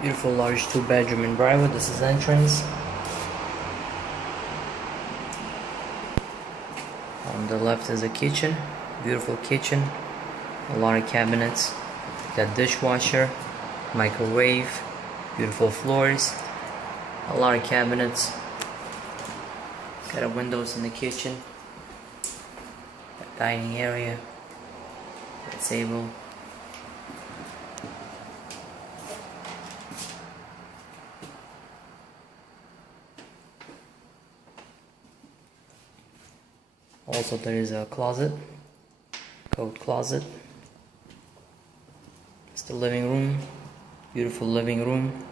Beautiful large 2-bedroom in Briarwood. This is entrance. On the left is a kitchen. Beautiful kitchen. A lot of cabinets. Got dishwasher, microwave, beautiful floors, a lot of cabinets. Got a windows in the kitchen. A dining area. A table. Also there is a closet, coat closet. It's the living room, beautiful living room.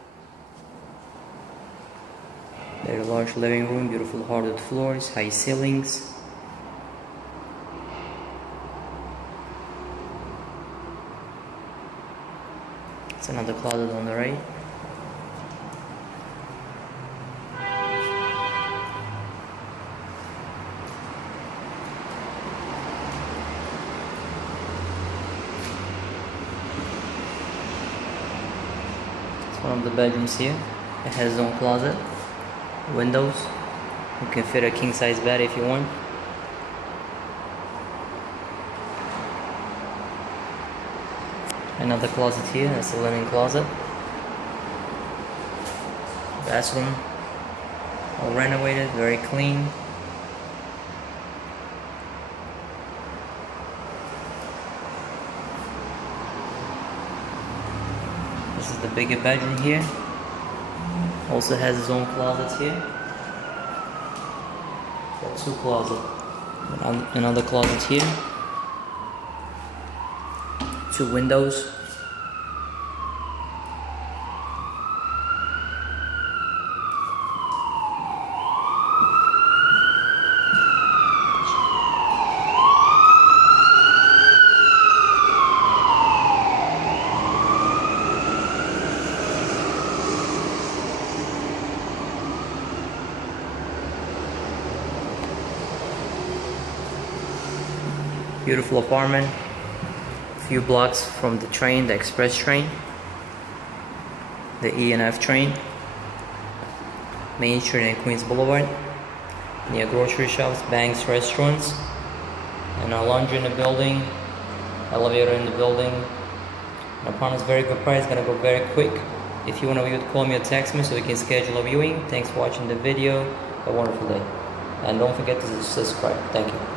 Very large living room, beautiful hardwood floors, high ceilings. It's another closet on the right. One of the bedrooms here. It has its own closet, windows. You can fit a king size bed if you want. Another closet here, that's the linen closet. Bathroom, all renovated, very clean. This is the bigger bedroom here. Also has its own closets here. Got two closets. Another closet here. Two windows. Beautiful apartment, a few blocks from the train, the express train, the E and F train, Main Street and Queens Boulevard, near grocery shops, banks, restaurants, and a laundry in the building, elevator in the building. The apartment is very good price, gonna go very quick. If you want to view it, call me or text me so we can schedule a viewing. Thanks for watching the video. Have a wonderful day. And don't forget to subscribe. Thank you.